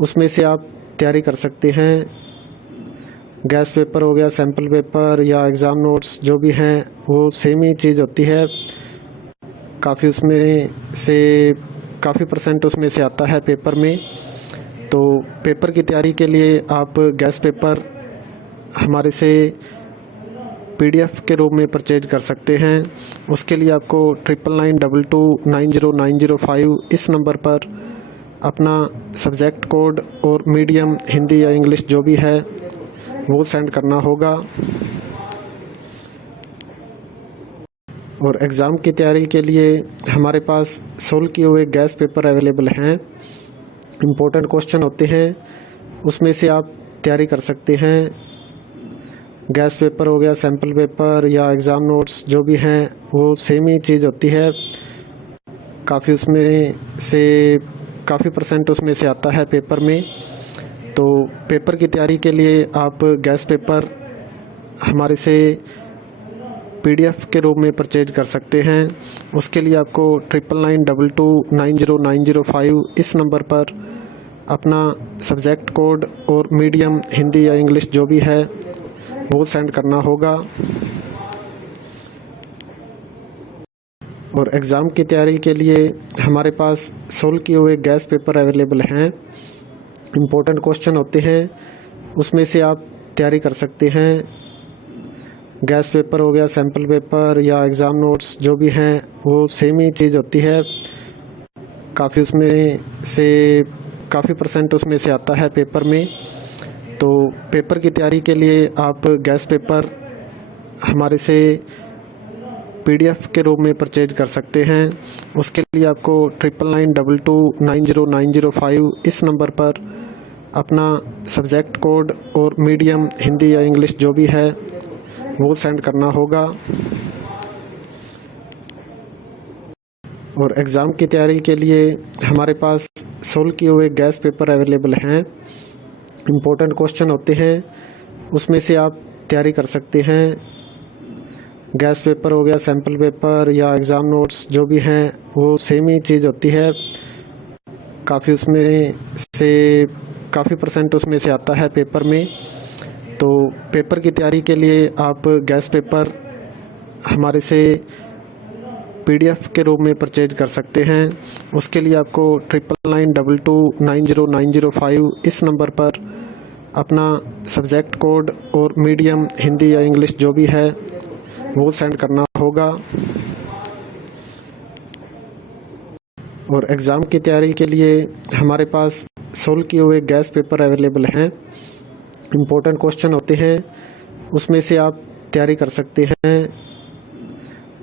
उसमें से आप तैयारी कर सकते हैं। गैस पेपर हो गया, सैम्पल पेपर या एग्ज़ाम नोट्स जो भी हैं वो सेम ही चीज़ होती है। काफ़ी उसमें से काफ़ी परसेंट उसमें से आता है पेपर में। तो पेपर की तैयारी के लिए आप गैस पेपर हमारे से PDF के रूप में परचेज कर सकते हैं। उसके लिए आपको 9992290905 इस नंबर पर अपना सब्जेक्ट कोड और मीडियम हिंदी या इंग्लिश जो भी है वो सेंड करना होगा। और एग्ज़ाम की तैयारी के लिए हमारे पास सोल्व किए हुए गैस पेपर अवेलेबल हैं। इम्पोर्टेंट क्वेश्चन होते हैं, उसमें से आप तैयारी कर सकते हैं। गैस पेपर हो गया, सैम्पल पेपर या एग्ज़ाम नोट्स जो भी हैं वो सेम ही चीज़ होती है। काफ़ी उसमें से काफ़ी परसेंट उसमें से आता है पेपर में। तो पेपर की तैयारी के लिए आप गैस पेपर हमारे से PDF के रूप में परचेज कर सकते हैं। उसके लिए आपको 9992290905 इस नंबर पर अपना सब्जेक्ट कोड और मीडियम हिंदी या इंग्लिश जो भी है वो सेंड करना होगा। और एग्ज़ाम की तैयारी के लिए हमारे पास सोल्व किए हुए गैस पेपर अवेलेबल हैं। इम्पोर्टेंट क्वेश्चन होते हैं, उसमें से आप तैयारी कर सकते हैं। गैस पेपर हो गया, सैम्पल पेपर या एग्ज़ाम नोट्स जो भी हैं वो सेम ही चीज़ होती है। काफ़ी उसमें से काफ़ी परसेंट उसमें से आता है पेपर में। तो पेपर की तैयारी के लिए आप गैस पेपर हमारे से PDF के रूप में परचेज कर सकते हैं। उसके लिए आपको 9992290905 इस नंबर पर अपना सब्जेक्ट कोड और मीडियम हिंदी या इंग्लिश जो भी है वो सेंड करना होगा। और एग्ज़ाम की तैयारी के लिए हमारे पास सोल्व किए हुए गैस पेपर अवेलेबल हैं। इम्पोर्टेंट क्वेश्चन होते हैं, उसमें से आप तैयारी कर सकते हैं। गैस पेपर हो गया, सैम्पल पेपर या एग्ज़ाम नोट्स जो भी हैं वो सेम ही चीज़ होती है। काफ़ी उसमें से काफ़ी परसेंट उसमें से आता है पेपर में। तो पेपर की तैयारी के लिए आप गैस पेपर हमारे से PDF के रूप में परचेज कर सकते हैं। उसके लिए आपको 9992290905 इस नंबर पर अपना सब्जेक्ट कोड और मीडियम हिंदी या इंग्लिश जो भी है वो सेंड करना होगा। और एग्ज़ाम की तैयारी के लिए हमारे पास सोल्व किए हुए गैस पेपर अवेलेबल हैं। इम्पोर्टेंट क्वेश्चन होते हैं, उसमें से आप तैयारी कर सकते हैं।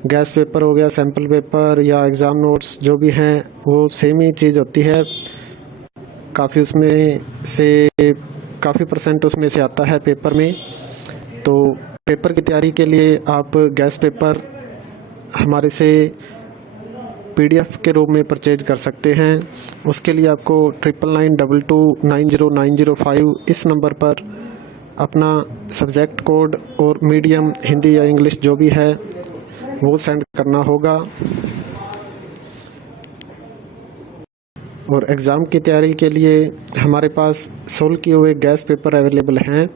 गैस पेपर हो गया, सैम्पल पेपर या एग्ज़ाम नोट्स जो भी हैं वो सेम ही चीज़ होती है। काफ़ी उसमें से काफ़ी परसेंट उसमें से आता है पेपर में। तो पेपर की तैयारी के लिए आप गैस पेपर हमारे से PDF के रूप में परचेज कर सकते हैं। उसके लिए आपको 9992290905 इस नंबर पर अपना सब्जेक्ट कोड और मीडियम हिंदी या इंग्लिश जो भी है वो सेंड करना होगा। और एग्ज़ाम की तैयारी के लिए हमारे पास सोल्व किए हुए गैस पेपर अवेलेबल हैं।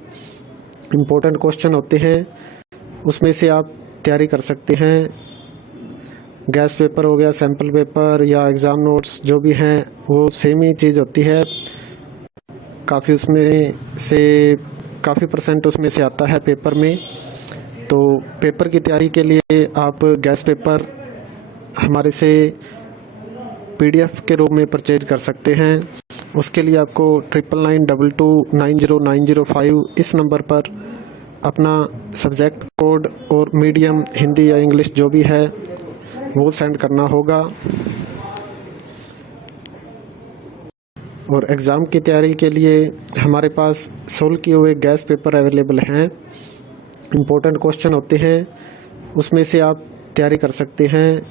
इम्पोर्टेंट क्वेश्चन होते हैं, उसमें से आप तैयारी कर सकते हैं। गैस पेपर हो गया, सैम्पल पेपर या एग्ज़ाम नोट्स जो भी हैं वो सेम ही चीज़ होती है। काफ़ी उसमें से काफ़ी परसेंट उसमें से आता है पेपर में। तो पेपर की तैयारी के लिए आप गैस पेपर हमारे से PDF के रूप में परचेज कर सकते हैं। उसके लिए आपको 9992290905 इस नंबर पर अपना सब्जेक्ट कोड और मीडियम हिंदी या इंग्लिश जो भी है वो सेंड करना होगा। और एग्ज़ाम की तैयारी के लिए हमारे पास सोल्व किए हुए गैस पेपर अवेलेबल हैं। इम्पोर्टेंट क्वेश्चन होते हैं, उसमें से आप तैयारी कर सकते हैं।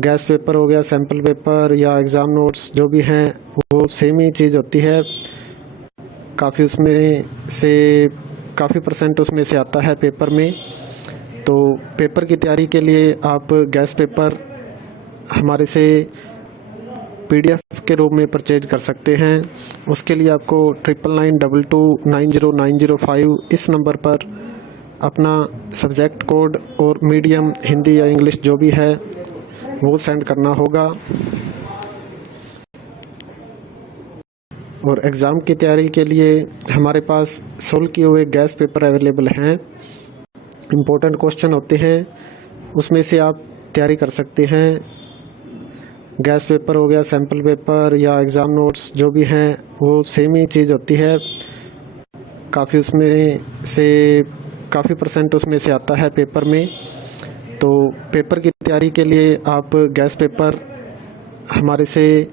गैस पेपर हो गया, सैम्पल पेपर या एग्ज़ाम नोट्स जो भी हैं वो सेम ही चीज़ होती है। काफ़ी उसमें से काफ़ी परसेंट उसमें से आता है पेपर में। तो पेपर की तैयारी के लिए आप गैस पेपर हमारे से PDF के रूप में परचेज कर सकते हैं। उसके लिए आपको 9992290905 इस नंबर पर अपना सब्जेक्ट कोड और मीडियम हिंदी या इंग्लिश जो भी है वो सेंड करना होगा। और एग्ज़ाम की तैयारी के लिए हमारे पास सोल्व किए हुए गैस पेपर अवेलेबल हैं। इम्पोर्टेंट क्वेश्चन होते हैं, उसमें से आप तैयारी कर सकते हैं। गैस पेपर हो गया, सैम्पल पेपर या एग्ज़ाम नोट्स जो भी हैं वो सेम ही चीज़ होती है। काफ़ी उसमें से काफ़ी % उसमें से आता है पेपर में। तो पेपर की तैयारी के लिए आप गैस पेपर हमारे से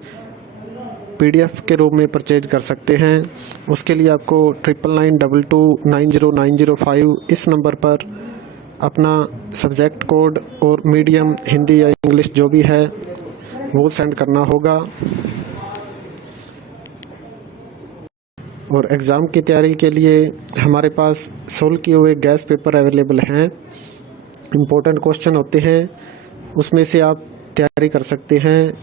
PDF के रूप में परचेज कर सकते हैं। उसके लिए आपको 9992290905 इस नंबर पर अपना सब्जेक्ट कोड और मीडियम हिंदी या इंग्लिश जो भी है वो सेंड करना होगा। और एग्ज़ाम की तैयारी के लिए हमारे पास सोल्व किए हुए गैस पेपर अवेलेबल हैं। इम्पोर्टेंट क्वेश्चन होते हैं, उसमें से आप तैयारी कर सकते हैं।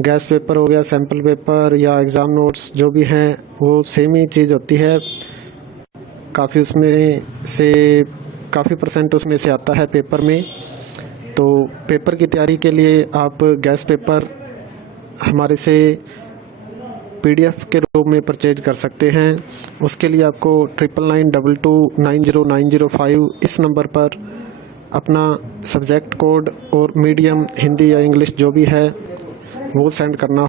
गैस पेपर हो गया, सैम्पल पेपर या एग्ज़ाम नोट्स जो भी हैं वो सेम ही चीज़ होती है। काफ़ी उसमें से काफ़ी % उसमें से आता है पेपर में। तो पेपर की तैयारी के लिए आप गैस पेपर हमारे से PDF के रूप में परचेज कर सकते हैं। उसके लिए आपको 9992290905 इस नंबर पर अपना सब्जेक्ट कोड और मीडियम हिंदी या इंग्लिश जो भी है वो सेंड करना